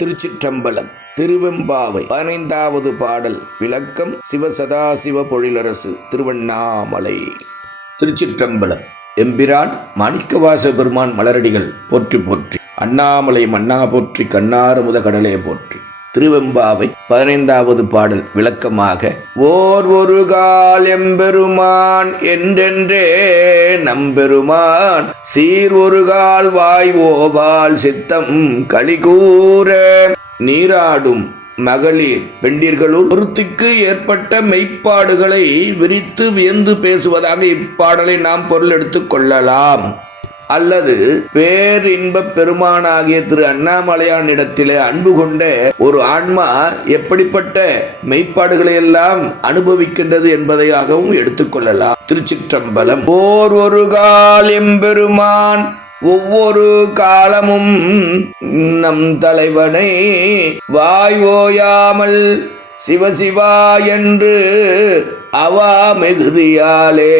திருச்சிற்றம்பலம். திருவெம்பாவை 15வது பாடல். விளக்கம். சிவசதாசிவ பொழிலரசு திருவண்ணாமலை. திருச்சிற்றம்பலம். எம்பிரான் மாணிக்கவாச பெருமான் மலரடிகள் போற்றி போற்றி. அண்ணாமலை மன்னா போற்றி. கண்ணாறு முத கடலே போற்றி. திருவெம்பாவை 15வது பாடல். விளக்கமாக. ஒரு கால் எம்பெருமான் என்றென்றே நம்பெருமான் சீர் ஒரு கால் வாய் ஓவால் சித்தம் களிகூர நீராடும் மகளிர் பெண்டிர்களுள் ஒருத்திக்கு ஏற்பட்ட மெய்ப்பாடுகளை விரித்து வியந்து பேசுவதாக இப்பாடலை நாம் பொருள் எடுத்துக் கொள்ளலாம். அல்லது பேரின்ப பெருமானாகிய திரு அண்ணாமலையானிடத்திலே அன்பு கொண்ட ஒரு ஆன்மா எப்படிப்பட்ட மெய்ப்பாடுகளை எல்லாம் அனுபவிக்கின்றது என்பதையாகவும் எடுத்துக்கொள்ளலாம். திருச்சிற்றம்பலம். ஒரு கால் எம்பெருமான் ஒவ்வொரு காலமும் நம் தலைவனை வாய் ஓயாமல் சிவசிவா என்று அவா மிகுதியாலே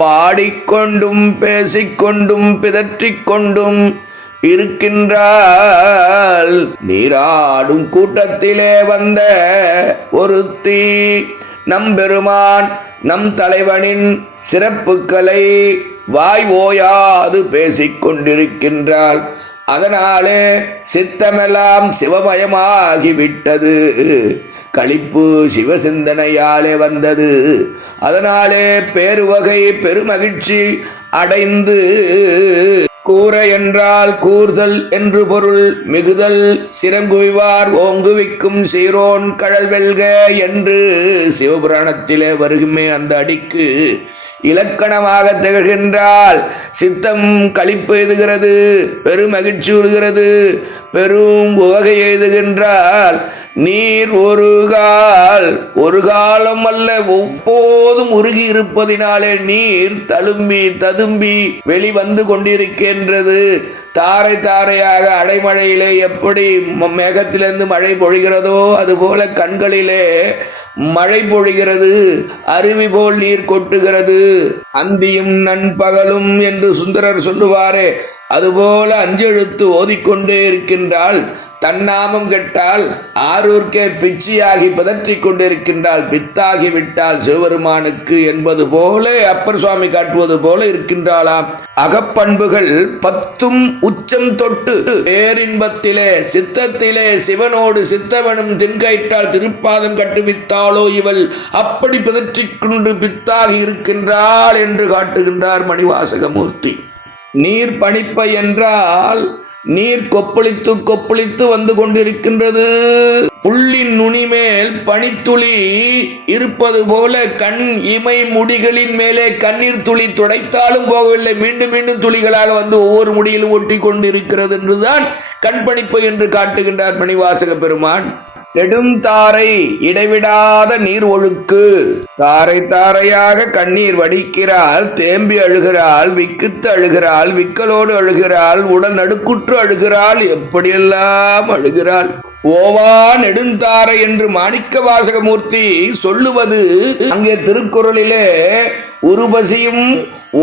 பாடிக்கொண்டும் பேசிக்கொண்டும் பிதற்றிக்கொண்டும் இருக்கின்றாள். நீராடும் கூட்டத்திலே வந்த ஒருத்தி நம்பெருமான் நம் தலைவனின் சிறப்புக்களை வாய் ஓயாது பேசிக்கொண்டிருக்கின்றாள். அதனாலே சித்தமெல்லாம் சிவமயமாகிவிட்டது. களிப்பு சிவசிந்தனையாலே வந்தது. அதனாலே பேருவகை பெருமகிழ்ச்சி அடைந்து கூற என்றால் கூர்தல் என்று பொருள். மிகுதல் சிறங்குவிவார் ஓங்குவிக்கும் சீரோன் கழல் வெல்க என்று சிவபுராணத்திலே வருகுமே அந்த அடிக்கு இலக்கணமாக திகழ்கின்றால். சித்தம் களிப்பு எய்துகிறது, பெருமகிழ்ச்சி உறுகிறது, பெரும் உவகை எய்துகின்றால். நீர் ஒரு காலம் அல்ல எப்போதும் உருகி இருப்பதினாலே நீர் ததும்பி வெளிவந்து கொண்டிருக்கின்றது. தாரை தாரையாக அடைமழையிலே எப்படி மேகத்திலிருந்து மழை பொழிகிறதோ அதுபோல கண்களிலே மழை பொழிகிறது. அருவி போல் நீர் கொட்டுகிறது. அந்தியும் நண்பகலும் என்று சுந்தரர் சொல்லுவாரே, அதுபோல அஞ்செழுத்து ஓதிக்கொண்டே இருக்கின்றாள். தன்னாமம் கெட்டால் ஆரூர்க்கே பிச்சியாகி பதற்றிக் கொண்டிருக்கின்றாள். பித்தாகி விட்டால் சிவபெருமானுக்கு என்பது போல அப்பர் சுவாமி காட்டுவது போல இருக்கின்றாளாம். அகப்பண்புகள் 10ம் உச்சம் தொட்டு பேரின்பத்திலே சித்தத்திலே சிவனோடு சித்தவனும் தின்கயிற்றால் திருப்பாதம் கட்டுவித்தாளோ இவள் அப்படி பதற்றிக் கொண்டு பித்தாகி இருக்கின்றாள் என்று காட்டுகின்றார் மணிவாசகமூர்த்தி. நீர் பணிப்ப என்றால் நீர் கொப்பளித்து வந்து கொண்டிருக்கின்றது. புள்ளின் நுனிமேல் பனித்துளி இருப்பது போல கண் இமை முடிகளின் மேலே கண்ணீர் துளி துடைத்தாலும் போகவில்லை, மீண்டும் மீண்டும் துளிகளாக வந்து ஒவ்வொரு முடியிலும் ஒட்டி கொண்டிருக்கிறது என்றுதான் கண் பணிப்பு என்று காட்டுகின்றார் மணிவாசக பெருமான். நெடும் தாரை இடைவிடாத நீர் ஒழுக்கு. தாரை தாரையாக கண்ணீர் வடிக்கிறாள், தேம்பி அழுகிறாள், விக்கித்து அழுகிறாள், விக்கலோடு அழுகிறாள், உடல் நடுக்குற்று அழுகிறாள், எப்படியெல்லாம் அழுகிறாள். ஓவா நெடுந்தாரை என்று மாணிக்க வாசகமூர்த்தி சொல்லுவது அங்கே திருக்குறளிலே உருபசியும்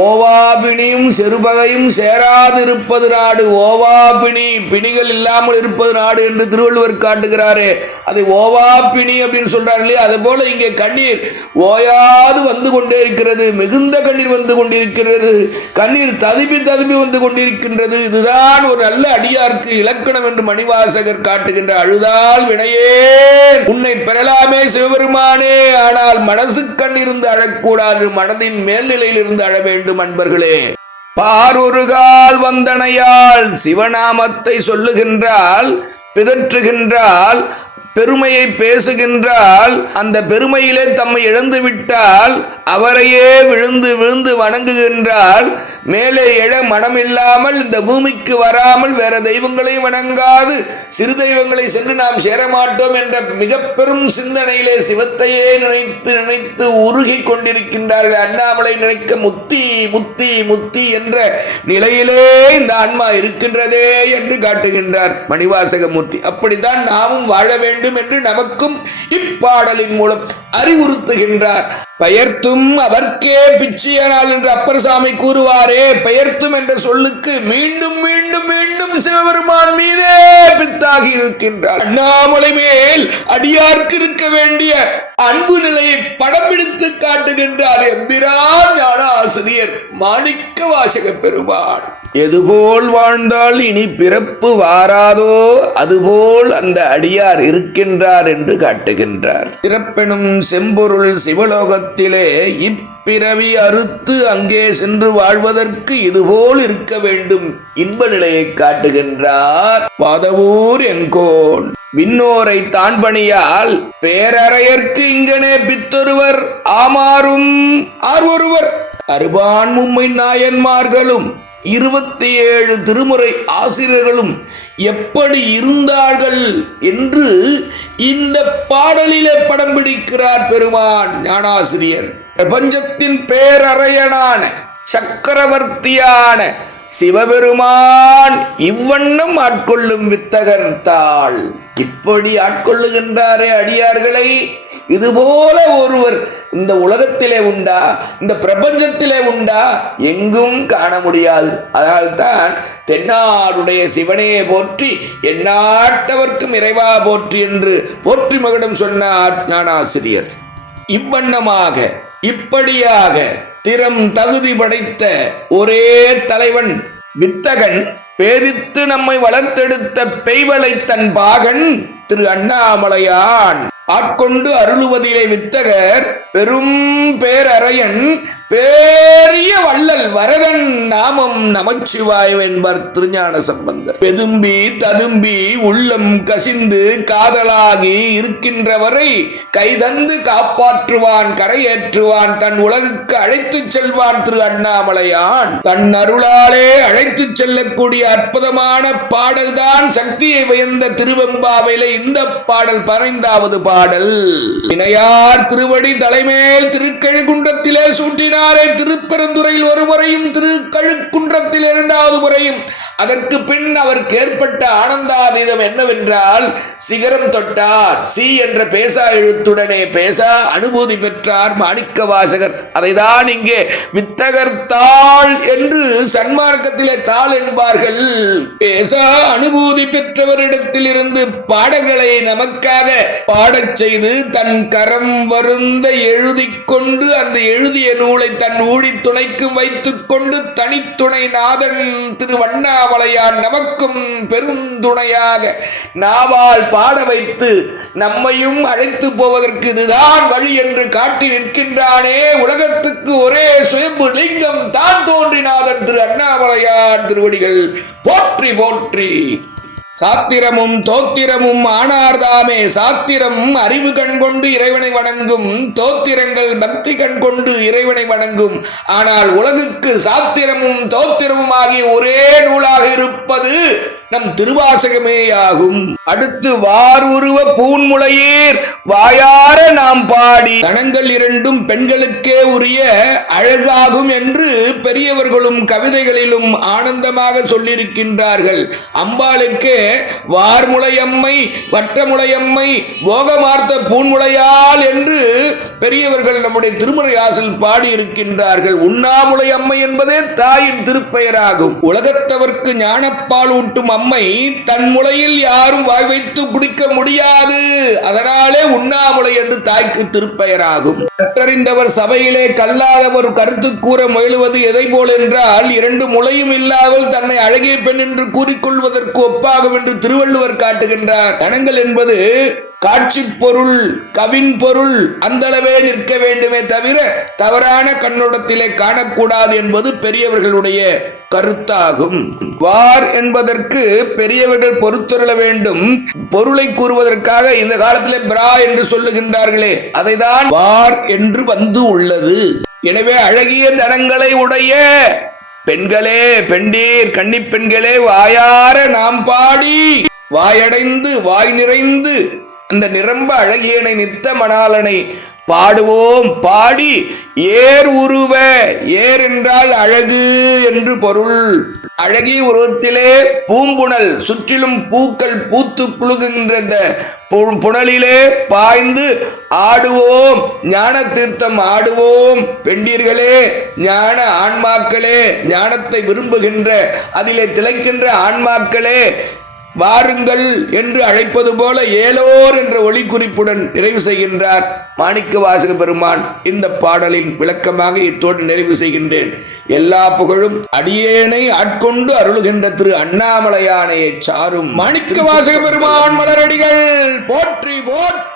ஓவாபிணியும் செருபகையும் சேராதிருப்பது நாடு. ஓவாபிணி பிணிகள் இல்லாமல் இருப்பது நாடு என்று திருவள்ளுவர் காட்டுகிறாரே, அது ஓவாபிணி அப்படின்னு சொல்றாரு இல்லையா? அது போல இங்கே கண்ணீர் ஓயாது வந்து கொண்டே இருக்கிறது. மிகுந்த கண்ணீர் வந்து கொண்டிருக்கிறது. கண்ணீர் ததும்பி வந்து கொண்டிருக்கின்றது. இதுதான் ஒரு நல்ல அடியார்க்கு இலக்கணம் என்று மணிவாசகர் காட்டுகின்ற. அழுதால் வினையே உன்னை பெறலாமே சிவபெருமானே, ஆனால் மனசு கண் இருந்து அழக்கூடாது, மனதின் மேல்நிலையில் இருந்து அழ வேண்டும். அன்பர்களே, பாரொரு கால் வந்தனையால் சிவநாமத்தை சொல்லுகின்றால், பிதற்றுகின்றால், பெருமையை பேசுகின்றால். அந்த பெருமையிலே தம்மை இழந்து விட்டால் அவரையே விழுந்து வணங்குகின்றால். மேலே எழ மனமில்லாமல் இந்த பூமிக்கு வராமல் வேற தெய்வங்களை வணங்காது சிறு தெய்வங்களை சென்று நாம் சேரமாட்டோம் என்ற மிக பெரும் சிந்தனையிலே சிவத்தையே நினைத்து உருகி கொண்டிருக்கின்றார்கள். அண்ணாமலை நினைக்க முத்தி என்ற நிலையிலே இந்த ஆன்மா இருக்கின்றதே என்று காட்டுகின்றார் மணிவாசகமூர்த்தி. அப்படித்தான் நாமும் வாழ வேண்டும் என்று நமக்கும் இப்பாடலின் மூலம் அறிவுறுத்துகின்றார். பெயர்த்தும் அவர்க்கே பிச்சையனால் என்று அப்பர் சாமி கூறுவாரே, பெயர்த்தும் என்ற சொல்லுக்கு மீண்டும் மீண்டும் மீண்டும் சிவபெருமான் மீதே பித்தாகி இருக்கின்றார். அண்ணாமலை மேல் அடியார்க்கு இருக்க வேண்டிய அன்பு நிலையை படம் பிடித்து காட்டுகின்றார் எம்பிரான் ஞான ஆசிரியர் மாணிக்க வாசக பெருமான். எதுபோல் வாழ்ந்தால் இனி பிறப்பு வாராதோ அதுபோல் அந்த அடியார் இருக்கின்றார் என்று காட்டுகின்றார். சிறப்பெனும் செம்பொருள் சிவலோகத்திலே இப்பிறவி அறுத்து அங்கே சென்று வாழ்வதற்கு இதுபோல் இருக்க வேண்டும் இன்ப நிலையை காட்டுகின்றார். பாதவூர் என்கோன் விண்ணோரை தான்பணியால் பேரறையர்க்கு இங்கனே பித்தொருவர் ஆமாறும் ஆர்வொருவர் அருபான் மும்மை நாயன்மார்களும் 27 திருமுறை ஆசிரியர்களும் எப்படி இருந்தார்கள் என்று இந்த பாடலிலே படம் பிடிக்கிறார் பெருமான் ஞானாசிரியர். பிரபஞ்சத்தின் பேரறையனான சக்கரவர்த்தியான சிவபெருமான் இவ்வண்ணம் ஆட்கொள்ளும் வித்தகர் தாள். இப்படி ஆட்கொள்ளுகின்றாரே அடியார்களை, இதுபோல ஒருவர் இந்த உலகத்திலே உண்டா, இந்த பிரபஞ்சத்திலே உண்டா? எங்கும் காண முடியாது. அதனால்தான் தென்னாடுடைய சிவனே போற்றி எந்நாட்டவர்க்கும் இறைவா போற்றி என்று போற்றி மகுடம் சொன்னார் ஞானாசிரியர். இவ்வண்ணமாக இப்படியாக திறம் தகுதி படைத்த ஒரே தலைவன் வித்தகன், பேரித்து நம்மை வளர்த்தெடுத்த பெய்வலை தன் பாகன் திரு அண்ணாமலையான் ஆட்கொண்டு அருளுவதிலே வித்தகர் பெரும் பேரறையன் பேரிய வள்ளல் வரதன் நாமம் நமச்சிவாய் என்பர் திருஞான சம்பந்தர். பெதும்பி ததும்பி உள்ளம் கசிந்து காதலாகி இருக்கின்றவரை கைதந்து காப்பாற்றுவான், கரையேற்றுவான், தன் உலகுக்கு அழைத்துச் செல்வான் திரு அண்ணாமலையான். தன் அருளாலே அழைத்துச் செல்லக்கூடிய அற்புதமான பாடல்தான் சக்தியை வியந்த திருவெம்பாவையிலே இந்த பாடல் 15வது பாடல். இணையார் திருவடி தலைமேல் திருக்கழுகுன்றத்திலே சூட்டினார். திருப்பெருந்துறையில் ஒரு முறையும், திருக்கழுக்குன்றத்தில் 2வது முறையும். அதற்கு பின் அவருக்கு ஏற்பட்ட ஆனந்தாதீதம் என்னவென்றால், சிகரம் தொட்டார். சி என்ற பேசா எழுத்துடனே பேசா அனுபூதி பெற்றார் மாணிக்க வாசகர். அதைதான் இங்கே வித்தகர் தாள் என்று சன்மார்க்கத்திலே தாள் என்பார்கள். பேசா அனுபூதி பெற்றவரிடத்தில் இருந்து பாடங்களை நமக்காக பாடச் செய்து தன் கரம் வருந்த எழுதி கொண்டு அந்த எழுதிய நூலை தன் ஊழி துணைக்கும் வைத்துக் கொண்டு தனித்துணை நாதன் திரு அண்ணாமலையான் நமக்கும் பெருந்துணையாக நாவால் பாட வைத்து நம்மையும் அழைத்து போவதற்கு இதுதான் வழி என்று காட்டி நிற்கின்றானே. உலகத்துக்கு ஒரே சுயம்பு லிங்கம் தான் தோன்றினாதன் திரு அண்ணாமலையான் திருவடிகள் போற்றி போற்றி. சாத்திரமும் தோத்திரமும் ஆனார்தாமே. சாத்திரம் அறிவு கண் கொண்டு இறைவனை வணங்கும், தோத்திரங்கள் பக்தி கண் கொண்டு இறைவனை வணங்கும். ஆனால் உலகுக்கு சாத்திரமும் தோத்திரமும் ஆகிய ஒரே நூலாக இருப்பது நம் திருவாசகமேயாகும். அடுத்து வார் உருவ பூன்முளையீர் வாயார நாம் பாடி. கணங்கள் 2 பெண்களுக்கே உரிய அழகாகும் என்று பெரியவர்களும் கவிதைகளிலும் ஆனந்தமாக சொல்லியிருக்கின்றார்கள். அம்பாளுக்கு வார்முளையம்மை, வட்டமுளையம்மை, போகமார்த்த பூன்முளையால் என்று பெரியவர்கள் நம்முடைய திருமுறை ஆசல் பாடியிருக்கின்றார்கள். உண்ணாமுளையம்மை என்பதே தாயின் திருப்பெயராகும். உலகத்தவர்க்கு ஞானப்பால் ஊட்டும் அம்மை தன் முளையில் யாரும் வாய் வைத்து குடிக்க முடியாது. அதனாலே உண்ணாமுலை என்று தாய்க்கு திருப்பெயராகும். கற்றறிந்தவர் சபையிலே கல்லாதவர் கருத்து கூற முயலுவது எதை போல் என்றால், 2 முளையும் இல்லாமல் தன்னை அழகிய பெண் என்று கூறிக்கொள்வதற்கு ஒப்பாகும் என்று திருவள்ளுவர் காட்டுகின்றார். கணங்கள் என்பது காட்சி பொருள், கவின் பொருள் அந்தளவே நிற்க வேண்டுமே தவிர தவறான கண்ணோட்டத்திலே காணக்கூடாது என்பது பெரியவர்களுடைய கருத்தாகும். வார் என்பதற்கு பெரியவர்கள் பொறுத்தருள வேண்டும். பொருளை கூறுவதற்காக இந்த காலத்திலே பிரா என்று சொல்லுகின்றார்களே, அதைதான் வார் என்று வந்து உள்ளது. எனவே அழகிய தனங்களை உடைய பெண்களே, பெண்டீர் கன்னி பெண்களே, வாயார நாம் பாடி, வாயடைந்து வாய் நிறைந்து அந்த நிரம்ப அழகியனை நித்த மணாலனை பாடுவோம். பாடி ஏர் உருவ, ஏர் என்றால் அழகு என்று பொருள். அழகிய உருவத்திலே பூம்புணல் சுற்றிலும் பூக்கள் பூத்து குலுங்குகின்ற இந்த புனலிலே பாய்ந்து ஆடுவோம், ஞான தீர்த்தம் ஆடுவோம். பெண்டீர்களே, ஞான ஆன்மாக்களே, ஞானத்தை விரும்புகின்ற அதிலே திளைக்கின்ற ஆன்மாக்களே, வாருங்கள் என்று அழைப்பது போல ஏலோர் என்ற ஒளி குறிப்புடன் நிறைவு செய்கின்றார் மாணிக்க வாசக பெருமான். இந்த பாடலின் விளக்கமாக இத்தோடு நிறைவு செய்கின்றேன். எல்லா புகழும் அடியேனை ஆட்கொண்டு அருளுகின்ற திரு அண்ணாமலையானையை சாரும் மாணிக்க வாசக பெருமான் மலரடிகள் போற்றி போற்றி.